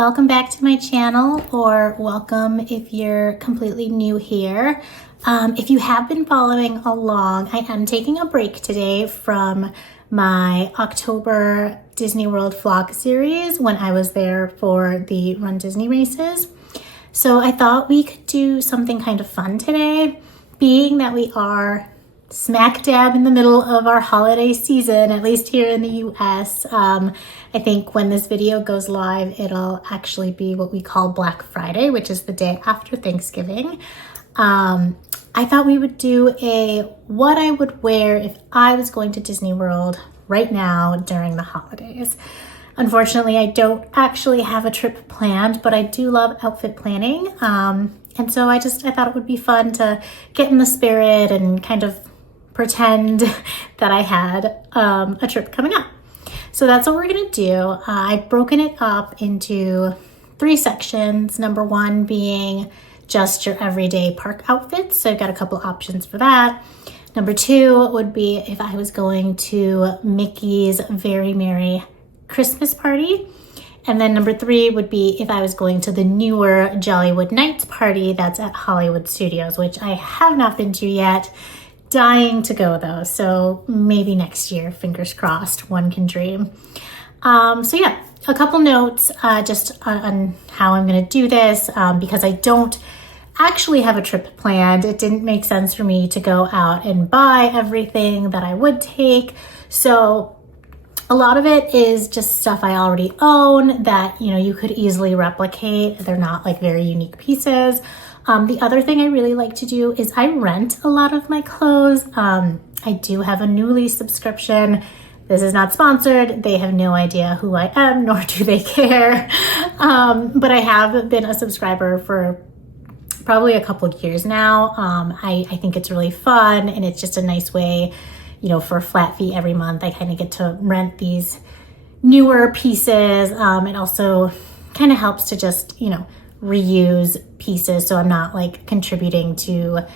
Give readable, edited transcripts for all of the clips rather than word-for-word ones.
welcome back to my channel, or welcome if you're completely new here. If you have been following along, I am taking a break today from my October Disney World vlog series when I was there for the Run Disney races. So I thought we could do something kind of fun today, being that we are smack dab in the middle of our holiday season, at least here in the US. I think when this video goes live, it'll actually be what we call Black Friday, which is the day after Thanksgiving. I thought we would do a what I would wear if I was going to Disney World right now during the holidays. Unfortunately, I don't actually have a trip planned, but I do love outfit planning. And so I thought it would be fun to get in the spirit and kind of pretend that I had a trip coming up. So that's what we're gonna do. I've broken it up into 3 sections. Number 1 being just your everyday park outfits. So I've got a couple options for that. Number 2 would be if I was going to Mickey's Very Merry Christmas Party. And then number 3 would be if I was going to the newer Jollywood Nights party that's at Hollywood Studios, which I have not been to yet. Dying to go though, so maybe next year, fingers crossed, one can dream. So yeah, a couple notes just on how I'm gonna do this because I don't actually have a trip planned. It didn't make sense for me to go out and buy everything that I would take. So a lot of it is just stuff I already own that, you could easily replicate. They're not like very unique pieces. The other thing I really like to do is I rent a lot of my clothes. I do have a Nuuly subscription. This is not sponsored. They have no idea who I am, nor do they care. But I have been a subscriber for probably a couple of years now. I think it's really fun, and it's just a nice way, for a flat fee every month, I kind of get to rent these newer pieces. It also kind of helps to just, reuse pieces, so I'm not like contributing to,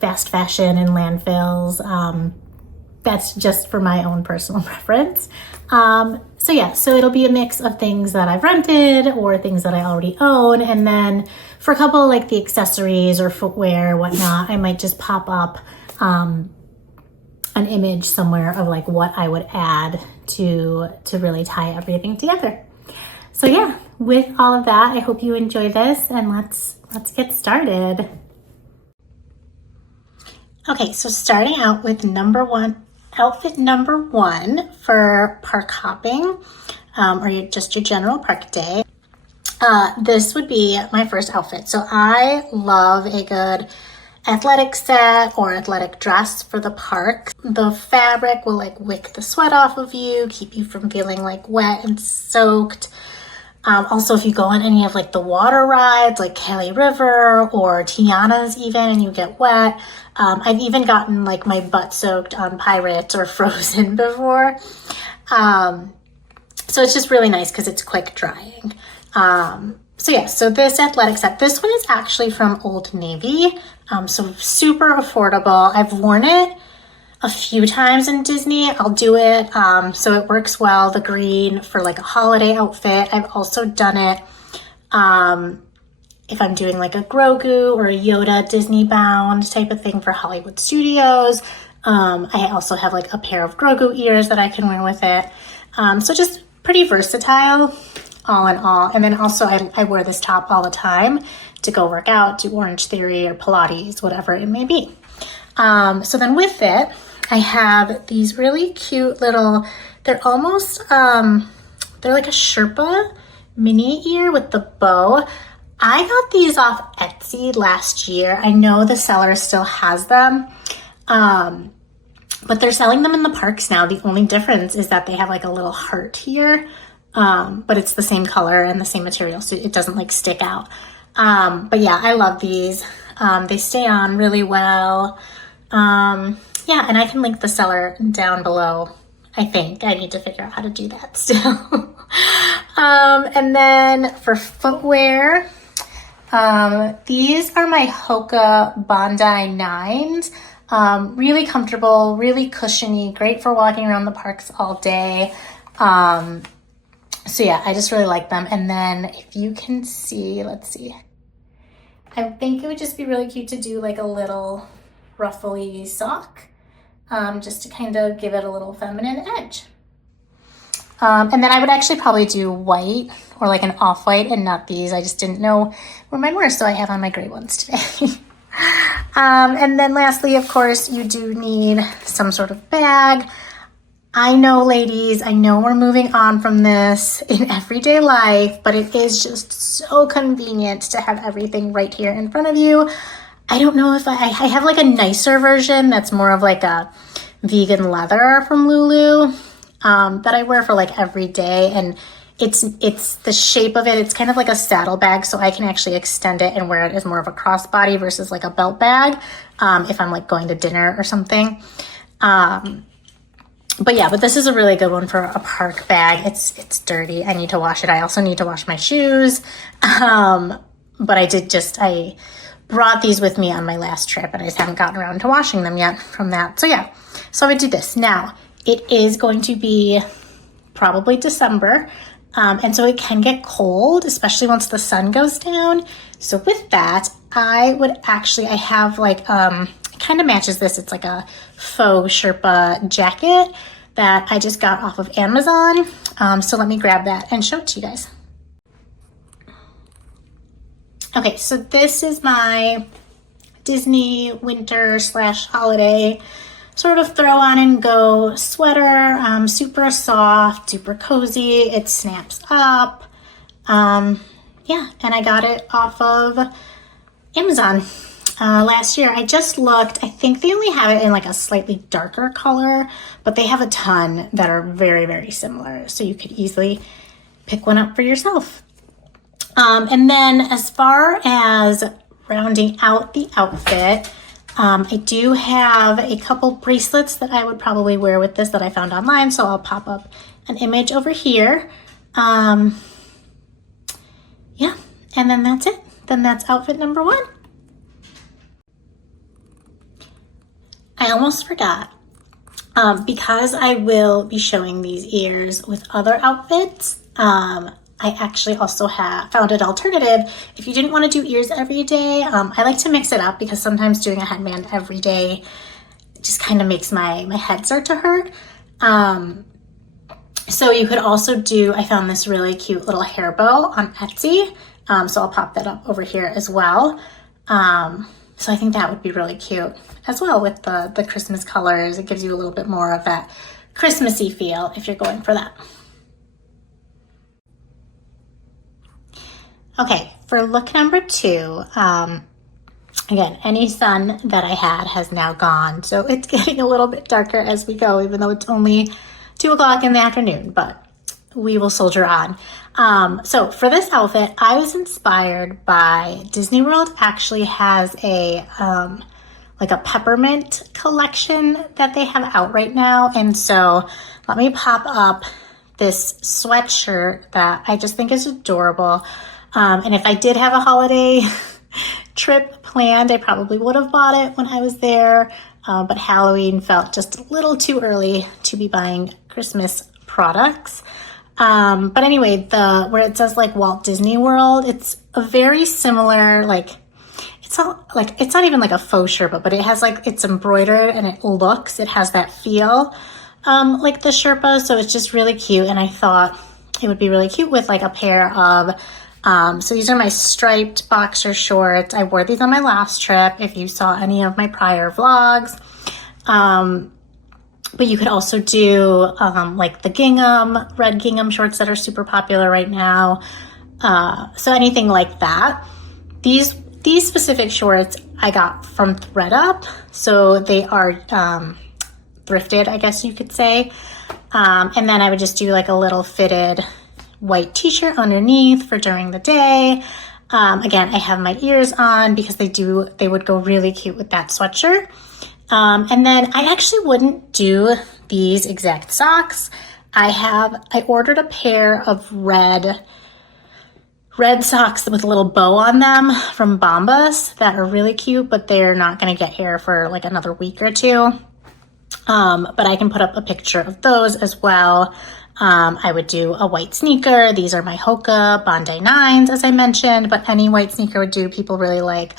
fast fashion and landfills. That's just for my own personal preference. So yeah, so it'll be a mix of things that I've rented or things that I already own, and then for a couple like the accessories or footwear, whatnot, I might just pop up an image somewhere of like what I would add to really tie everything together. So yeah, with all of that, I hope you enjoy this, and let's get started. Okay, so starting out with outfit number one for park hopping, or just your general park day. This would be my first outfit. So I love a good athletic set or athletic dress for the park. The fabric will like wick the sweat off of you, keep you from feeling like wet and soaked. Also, if you go on any of like the water rides like Cali River or Tiana's even, and you get wet, I've even gotten like my butt soaked on Pirates or Frozen before. So it's just really nice because it's quick drying. So yeah, so this athletic set, this one is actually from Old Navy. So super affordable. I've worn it a few times in Disney. I'll do it so it works well, the green for like a holiday outfit. I've also done it if I'm doing like a Grogu or a Yoda Disney bound type of thing for Hollywood Studios. I also have like a pair of Grogu ears that I can wear with it. So just pretty versatile all in all. And then also I wear this top all the time to go work out, do Orange Theory or Pilates, whatever it may be. So then with it, I have these really cute little, they're almost, they're like a Sherpa mini ear with the bow. I got these off Etsy last year. I know the seller still has them, but they're selling them in the parks now. The only difference is that they have like a little heart here, but it's the same color and the same material, so it doesn't like stick out. But yeah, I love these. They stay on really well. Yeah, and I can link the seller down below. I think I need to figure out how to do that still. And then for footwear, these are my Hoka Bondi 9s. Really comfortable, really cushiony, great for walking around the parks all day. So yeah, I just really like them. And then if you can see, let's see. I think it would just be really cute to do like a little ruffly sock, just to kind of give it a little feminine edge. And then I would actually probably do white or like an off-white and not these. I just didn't know where mine were, so I have on my gray ones today. And then lastly, of course, you do need some sort of bag. I know, ladies, I know we're moving on from this in everyday life, but it is just so convenient to have everything right here in front of you. I don't know if I have like a nicer version that's more of like a vegan leather from Lulu that I wear for like every day, and it's the shape of it. It's kind of like a saddle bag, so I can actually extend it and wear it as more of a crossbody versus like a belt bag if I'm like going to dinner or something. But this is a really good one for a park bag. It's dirty. I need to wash it. I also need to wash my shoes. But I brought these with me on my last trip, and I just haven't gotten around to washing them yet from that. So yeah, so I would do this. Now, it is going to be probably December, and so it can get cold, especially once the sun goes down. So with that, I have like, it kind of matches this. It's like a faux Sherpa jacket that I just got off of Amazon. So let me grab that and show it to you guys. Okay, so this is my Disney winter / holiday sort of throw on and go sweater. Super soft, super cozy. It snaps up. Yeah, and I got it off of Amazon last year. I just looked. I think they only have it in like a slightly darker color, but they have a ton that are very, very similar. So you could easily pick one up for yourself. And then as far as rounding out the outfit, I do have a couple bracelets that I would probably wear with this that I found online. So I'll pop up an image over here. Yeah, and then that's it. Then that's outfit number 1. I almost forgot. Because I will be showing these ears with other outfits, I actually also found an alternative. If you didn't want to do ears every day, I like to mix it up because sometimes doing a headband every day just kind of makes my head start to hurt. So you could also do, I found this really cute little hair bow on Etsy. So I'll pop that up over here as well. So I think that would be really cute as well with the Christmas colors. It gives you a little bit more of that Christmassy feel if you're going for that. Okay, for look number 2, again, any sun that I had has now gone. So it's getting a little bit darker as we go, even though it's only 2 o'clock in the afternoon, but we will soldier on. So for this outfit, I was inspired by Disney World actually has a like a peppermint collection that they have out right now. And so let me pop up this sweatshirt that I just think is adorable. And if I did have a holiday trip planned, I probably would have bought it when I was there. But Halloween felt just a little too early to be buying Christmas products. But anyway, where it says like Walt Disney World, it's a very similar, like, it's not even like a faux Sherpa, but it has like, it's embroidered and it has that feel, like the Sherpa. So it's just really cute. And I thought it would be really cute with like a pair of, so these are my striped boxer shorts. I wore these on my last trip. If you saw any of my prior vlogs, but you could also do like the red gingham shorts that are super popular right now. So anything like that. These specific shorts I got from ThredUp. So they are thrifted, I guess you could say. And then I would just do like a little fitted white t-shirt underneath for during the day. Again, I have my ears on because they would go really cute with that sweatshirt. And then I actually wouldn't do these exact socks. I ordered a pair of red socks with a little bow on them from Bombas that are really cute, but they're not going to get here for like another week or 2. But I can put up a picture of those as well. I would do a white sneaker. These are my Hoka Bondi 9s, as I mentioned, but any white sneaker would do. People really like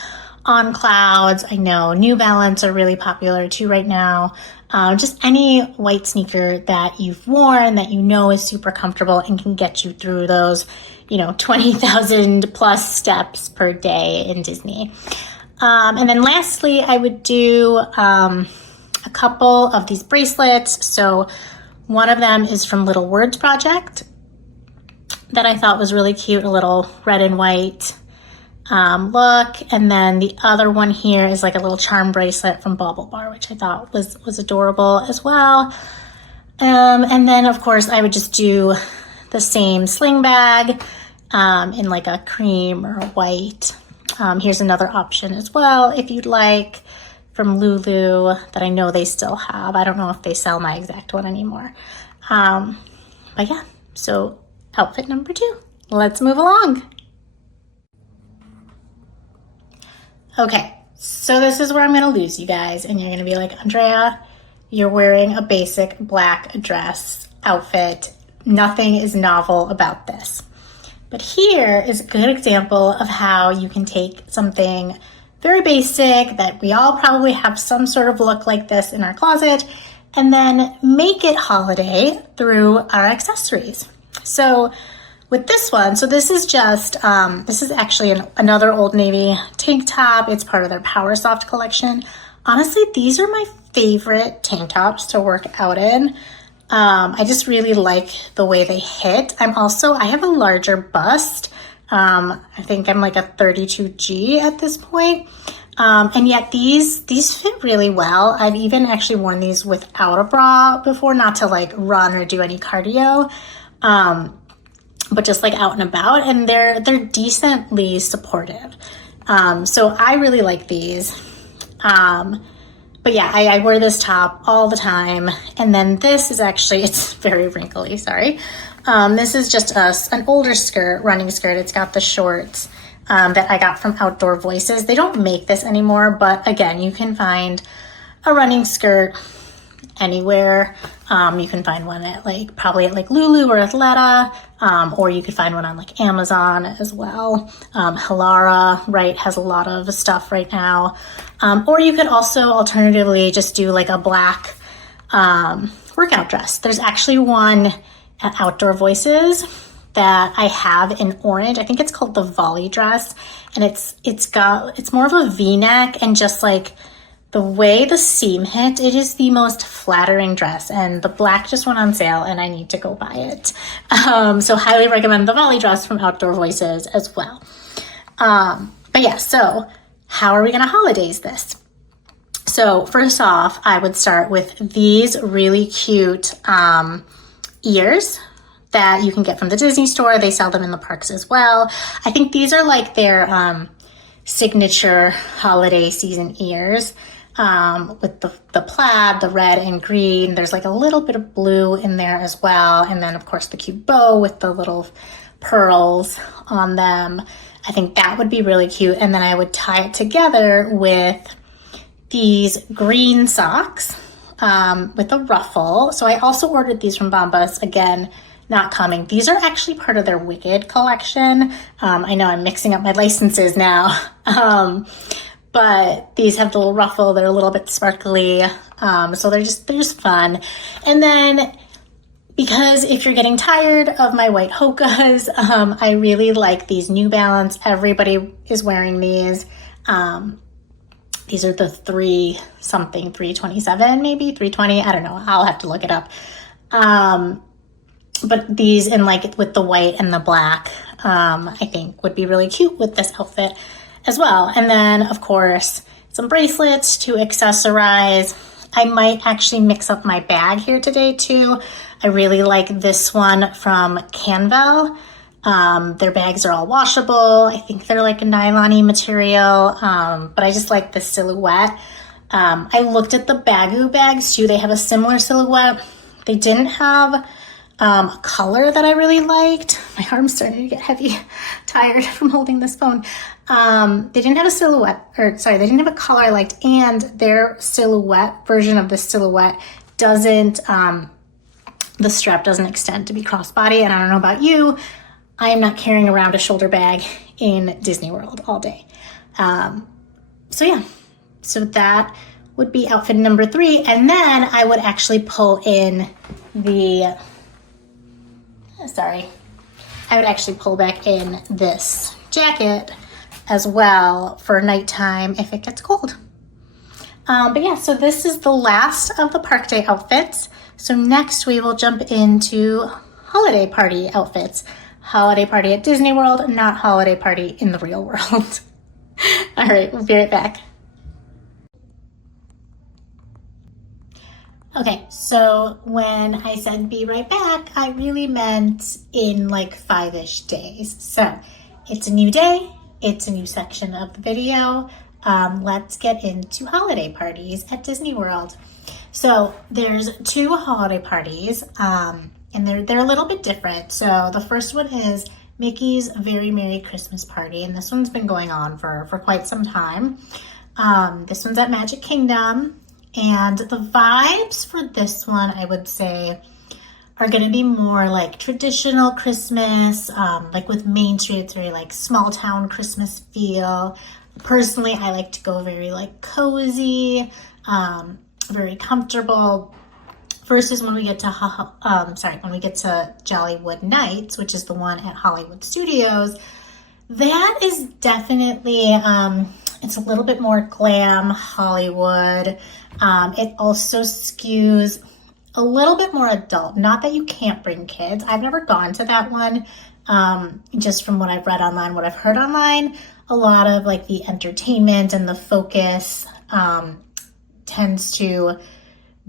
On Clouds. I know New Balance are really popular too right now. Just any white sneaker that you've worn that you know is super comfortable and can get you through those, 20,000 plus steps per day in Disney. And then lastly, I would do a couple of these bracelets. So one of them is from Little Words Project that I thought was really cute, a little red and white look. And then the other one here is like a little charm bracelet from Bauble Bar, which I thought was adorable as well. And then of course I would just do the same sling bag in like a cream or a white. Here's another option as well if you'd like, from Lulu that I know they still have. I don't know if they sell my exact one anymore. But yeah, so outfit number 2. Let's move along. Okay, so this is where I'm gonna lose you guys and you're gonna be like, Andrea, you're wearing a basic black dress outfit. Nothing is novel about this. But here is a good example of how you can take something very basic that we all probably have some sort of look like this in our closet and then make it holiday through our accessories. So with this one, so this is just, this is actually another Old Navy tank top. It's part of their Power Soft collection. Honestly, these are my favorite tank tops to work out in. I just really like the way they hit. I have a larger bust. I think I'm like a 32G at this point. And yet these fit really well. I've even actually worn these without a bra before, not to like run or do any cardio, but just like out and about, and they're decently supportive. So I really like these. But yeah, I wear this top all the time. And then this is actually, it's very wrinkly, sorry. This is just an older skirt, running skirt. It's got the shorts that I got from Outdoor Voices. They don't make this anymore, but again, you can find a running skirt anywhere. You can find one at probably at Lulu or Athleta, or you could find one on like Amazon as well. Halara, right, has a lot of stuff right now. Or you could also alternatively just do like a black workout dress. There's actually one at Outdoor Voices that I have in orange. I think it's called the Volley dress, and it's more of a V-neck, and just like the way the seam hit, it is the most flattering dress, and the black just went on sale and I need to go buy it. So highly recommend the Volley dress from Outdoor Voices as well. But yeah, so how are we gonna holidays this? So first off, I would start with these really cute ears that you can get from the Disney store. They sell them in the parks as well. I think these are like their signature holiday season ears, with the plaid, the red and green. There's like a little bit of blue in there as well. And then of course the cute bow with the little pearls on them. I think that would be really cute. And then I would tie it together with these green socks with a ruffle. So I also ordered these from Bombas. Again, not coming. These are actually part of their Wicked collection. I know I'm mixing up my licenses now. But these have the little ruffle. They're a little bit sparkly. So they're just fun. And then because if you're getting tired of my white Hokas, I really like these New Balance. Everybody is wearing these. These are the 327, maybe 320. I don't know. I'll have to look it up. But these in like with the white and the black, I think would be really cute with this outfit as well. And then of course, some bracelets to accessorize. I might actually mix up my bag here today too. I really like this one from Canvel. Their bags are all washable. I think they're like a nylon-y material, but I just like the silhouette. I looked at the Baggu bags too. They have a similar silhouette. They didn't have a color that I really liked. My arm's starting to get heavy, tired from holding this phone. They didn't have a they didn't have a color I liked, and their silhouette version of the silhouette doesn't the strap doesn't extend to be crossbody. And I don't know about you, I am not carrying around a shoulder bag in Disney World all day. So yeah, so that would be outfit number 3. And then I would actually pull in I would actually pull back in this jacket as well for nighttime if it gets cold. But yeah, so this is the last of the park day outfits. So next we will jump into holiday party outfits. Holiday party at Disney World, not holiday party in the real world. All right, we'll be right back. Okay, so when I said be right back, I really meant in like 5-ish days. So it's a new day, it's a new section of the video. Let's get into holiday parties at Disney World. So there's 2 holiday parties, and they're a little bit different. So the first one is Mickey's Very Merry Christmas Party, and this one's been going on for quite some time. This one's at Magic Kingdom, and the vibes for this one, I would say, are going to be more like traditional Christmas, like with Main Street. It's very like small town Christmas feel. Personally, I like to go very like cozy, very comfortable. Versus when we get to Jollywood Nights, which is the one at Hollywood Studios, that is definitely it's a little bit more glam Hollywood. It also skews a little bit more adult. Not that you can't bring kids. I've never gone to that one. Just from what I've read online, what I've heard online, a lot of like the entertainment and the focus tends to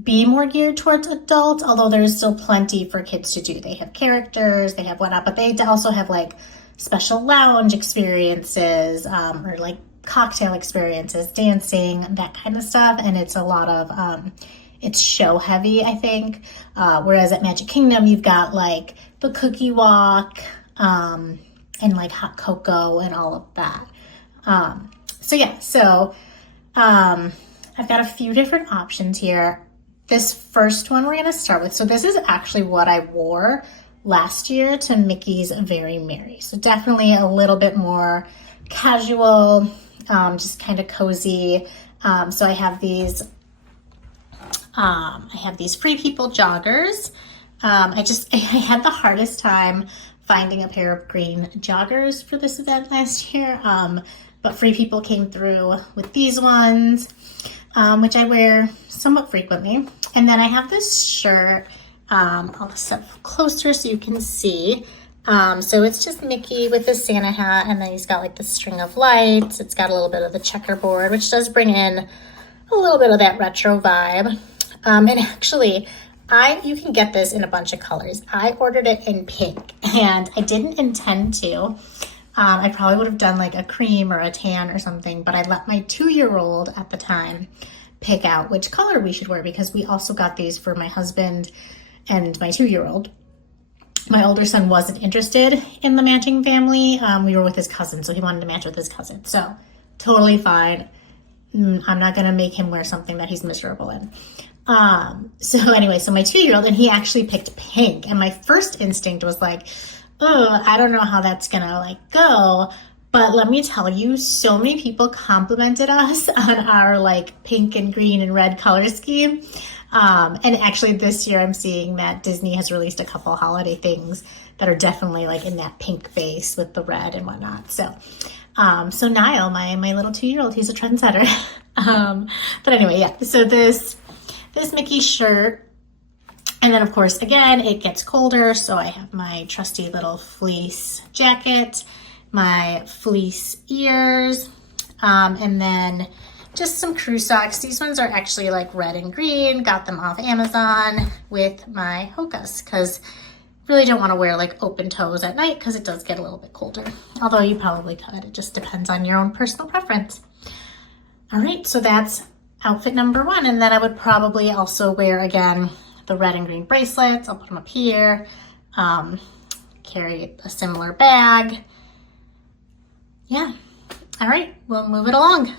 be more geared towards adults, although there's still plenty for kids to do. They have characters, they have whatnot, but they also have like special lounge experiences, or like cocktail experiences, dancing, that kind of stuff. And it's a lot of, it's show heavy, I think. Whereas at Magic Kingdom, you've got like the cookie walk, and like hot cocoa and all of that. I've got a few different options here. This first one we're going to start with. So this is actually what I wore last year to Mickey's Very Merry. So definitely a little bit more casual, just kind of cozy. So I have these Free People joggers. I had the hardest time finding a pair of green joggers for this event last year. But Free People came through with these ones, which I wear somewhat frequently. And then I have this shirt, I'll step closer so you can see. So it's just Mickey with the Santa hat, and then he's got like the string of lights. It's got a little bit of the checkerboard, which does bring in a little bit of that retro vibe. And actually, you can get this in a bunch of colors. I ordered it in pink, and I didn't intend to. I probably would have done like a cream or a tan or something, but I let my 2-year-old at the time pick out which color we should wear, because we also got these for my husband and my 2-year-old. My older son wasn't interested in the matching family. We were with his cousin, so he wanted to match with his cousin. So totally fine. I'm not going to make him wear something that he's miserable in. So my 2-year-old, and he actually picked pink. And my first instinct was like, oh, I don't know how that's going to like go. But let me tell you, so many people complimented us on our like pink and green and red color scheme. And actually this year I'm seeing that Disney has released a couple holiday things that are definitely like in that pink base with the red and whatnot. So Niall, my little 2-year-old, he's a trendsetter. But anyway, yeah. So this Mickey shirt, and then of course, again, it gets colder. So I have my trusty little fleece jacket, my fleece ears, and then just some crew socks. These ones are actually like red and green. Got them off Amazon with my Hokas, because really don't want to wear like open toes at night because it does get a little bit colder. Although you probably could. It just depends on your own personal preference. All right, so that's outfit number 1. And then I would probably also wear, again, the red and green bracelets. I'll put them up here. Carry a similar bag. Yeah. All right, we'll move it along.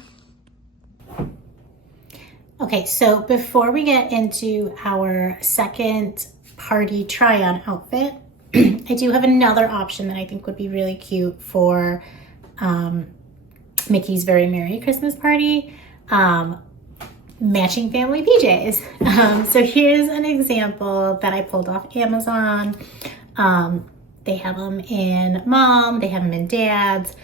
Okay, so before we get into our second party try-on outfit. I do have another option that I think would be really cute for Mickey's Very Merry Christmas Party. Matching family PJs. So here's an example that I pulled off Amazon. They have them in mom, they have them in dad's,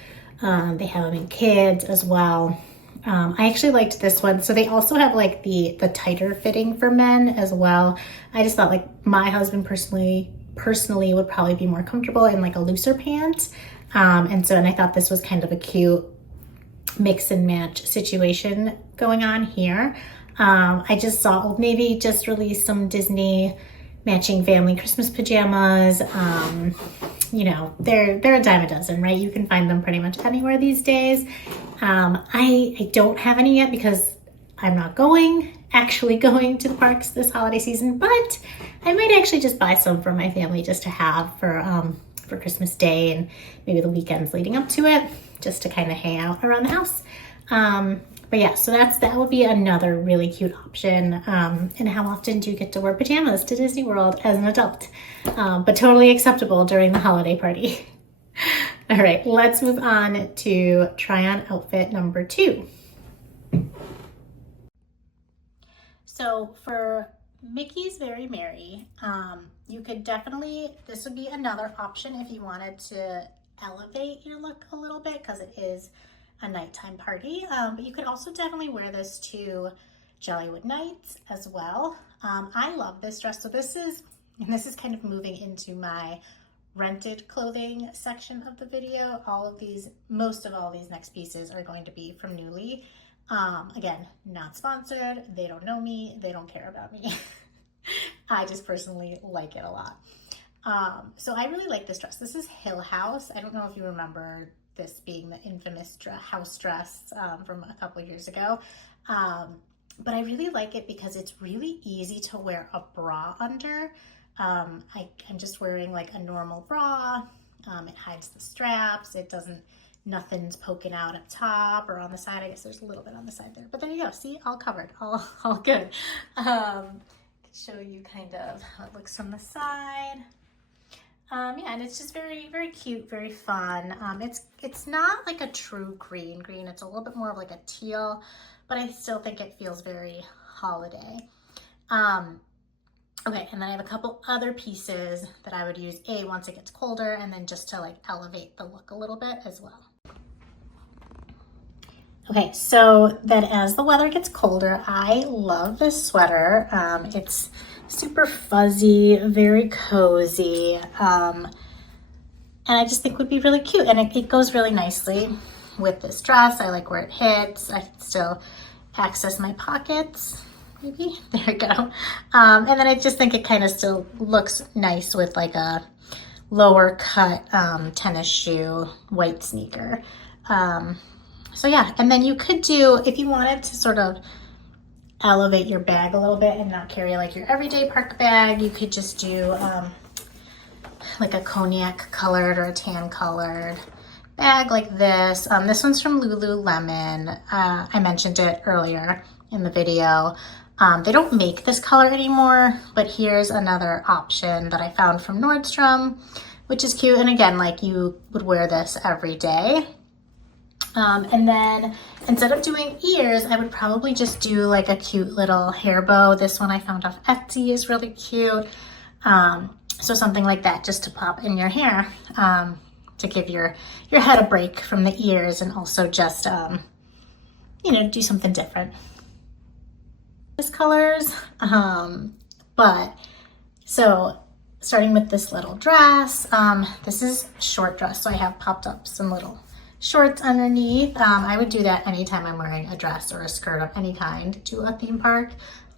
they have them in kids as well. I actually liked this one. So they also have like the tighter fitting for men as well. I just thought like my husband personally would probably be more comfortable in like a looser pant. And I thought this was kind of a cute mix and match situation going on here. I just saw Old Navy just released some Disney matching family Christmas pajamas. You know, they're a dime a dozen, right? You can find them pretty much anywhere these days. I don't have any yet because I'm not actually going to the parks this holiday season, but I might actually just buy some for my family just to have for Christmas Day and maybe the weekends leading up to it, just to kind of hang out around the house. But yeah, so that would be another really cute option. And how often do you get to wear pajamas to Disney World as an adult? But totally acceptable during the holiday party. All right, let's move on to try-on outfit number 2. So for Mickey's Very Merry, you could definitely, this would be another option if you wanted to elevate your look a little bit because it is a nighttime party. But you could also definitely wear this to Jollywood nights as well. I love this dress. So this is kind of moving into my rented clothing section of the video. Most of all these next pieces are going to be from Nuuly. Again, not sponsored. They don't know me. They don't care about me. I just personally like it a lot. So I really like this dress. This is Hill House. I don't know if you remember this being the infamous house dress from a couple of years ago. But I really like it because it's really easy to wear a bra under. I'm just wearing like a normal bra. It hides the straps. Nothing's poking out up top or on the side. I guess there's a little bit on the side there, but there you go. See, all covered, all good. Show you kind of how it looks from the side. Yeah, and it's just very, very cute, very fun. It's not like a true green. It's a little bit more of like a teal, but I still think it feels very holiday. Okay, and then I have a couple other pieces that I would use once it gets colder, and then just to like elevate the look a little bit as well. Okay, so then as the weather gets colder, I love this sweater. It's super fuzzy, very cozy, and I just think would be really cute. And it goes really nicely with this dress. I like where it hits. I can still access my pockets, maybe. There we go. And then I just think it kind of still looks nice with like a lower cut tennis shoe, white sneaker. So yeah, and then you could do, if you wanted to sort of elevate your bag a little bit and not carry like your everyday park bag, you could just do like a cognac colored or a tan colored bag like this. This one's from Lululemon. I mentioned it earlier in the video. They don't make this color anymore, but here's another option that I found from Nordstrom, which is cute. And again, like you would wear this every day. And then instead of doing ears, I would probably just do like a cute little hair bow. This one I found off Etsy is really cute. So something like that just to pop in your hair, to give your head a break from the ears and also just, do something different. This colors, but so starting with this little dress, this is a short dress. So I have popped up some little shorts underneath. I would do that anytime I'm wearing a dress or a skirt of any kind to a theme park,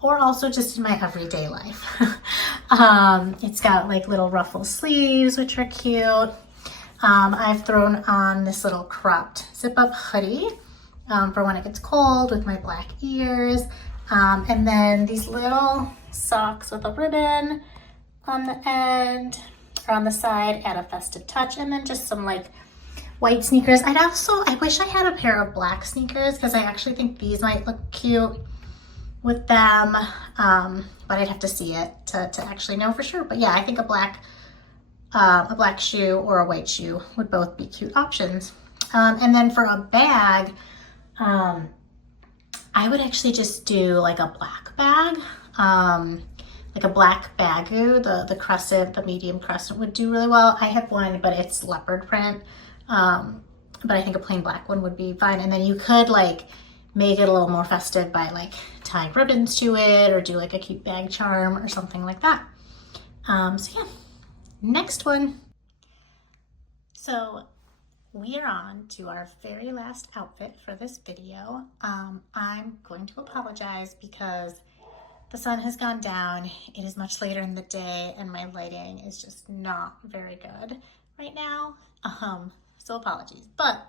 or also just in my everyday life. It's got like little ruffle sleeves, which are cute. I've thrown on this little cropped zip-up hoodie for when it gets cold with my black ears. And then these little socks with a ribbon on the end or on the side, add a festive touch, and then just some like white sneakers. I wish I had a pair of black sneakers because I actually think these might look cute with them, but I'd have to see it to actually know for sure. But yeah, I think a black shoe or a white shoe would both be cute options. And then for a bag, I would actually just do like a black bag, like a black bagoo. The crescent, the medium crescent would do really well. I have one, but it's leopard print. But I think a plain black one would be fine. And then you could like make it a little more festive by like tying ribbons to it or do like a cute bag charm or something like that. So yeah, next one. So we are on to our very last outfit for this video. I'm going to apologize because the sun has gone down. It is much later in the day and my lighting is just not very good right now. So apologies, but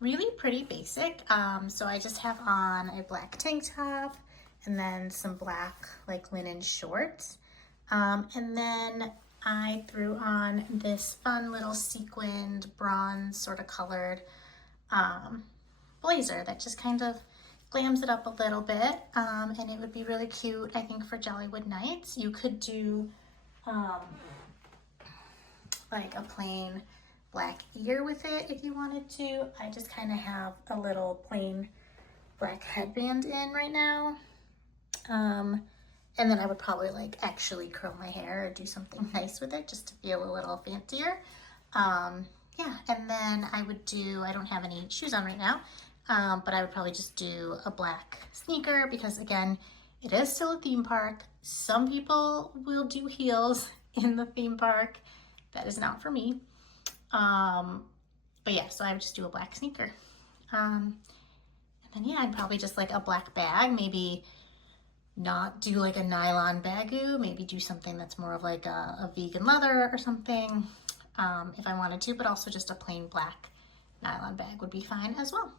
really pretty basic. So I just have on a black tank top and then some black like linen shorts. And then I threw on this fun little sequined bronze sort of colored blazer that just kind of glams it up a little bit. And it would be really cute, I think, for Jollywood nights. You could do like a plain black ear with it if you wanted to. I just kind of have a little plain black headband in right now. And then I would probably like actually curl my hair or do something nice with it just to feel a little fancier. Yeah, and then I would do, I don't have any shoes on right now, but I would probably just do a black sneaker because again, it is still a theme park. Some people will do heels in the theme park. That is not for me. But yeah, so I would just do a black sneaker. And then yeah, I'd probably just like a black bag, maybe not do like a nylon bagoo, maybe do something that's more of like a vegan leather or something, if I wanted to, but also just a plain black nylon bag would be fine as well.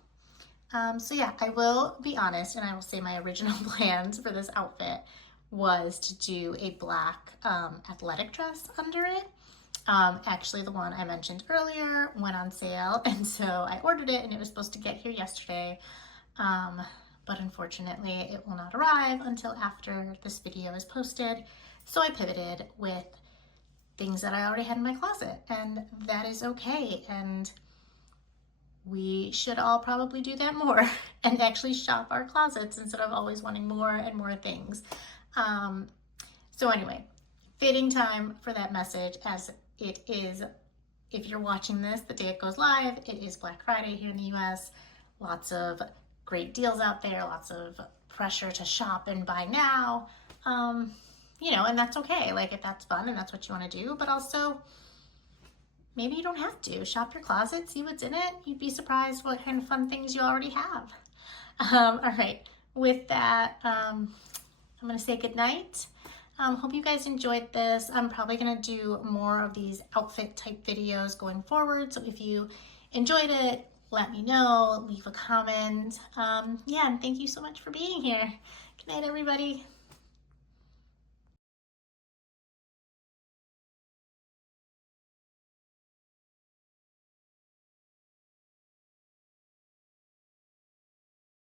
So yeah, I will be honest and I will say my original plans for this outfit was to do a black athletic dress under it. Actually, the one I mentioned earlier went on sale, and so I ordered it and it was supposed to get here yesterday. But unfortunately, it will not arrive until after this video is posted. So I pivoted with things that I already had in my closet, and that is okay. And we should all probably do that more and actually shop our closets instead of always wanting more and more things. So anyway, fitting time for that message as it is, if you're watching this the day it goes live, it is Black Friday here in the US. Lots of great deals out there, lots of pressure to shop and buy now. You know, and that's okay. Like if that's fun and that's what you want to do, but also maybe you don't have to. Shop your closet, see what's in it. You'd be surprised what kind of fun things you already have. All right, with that, I'm gonna say goodnight. Hope you guys enjoyed this. I'm probably gonna do more of these outfit type videos going forward. So if you enjoyed it, let me know, leave a comment. Yeah, and thank you so much for being here. Good night, everybody.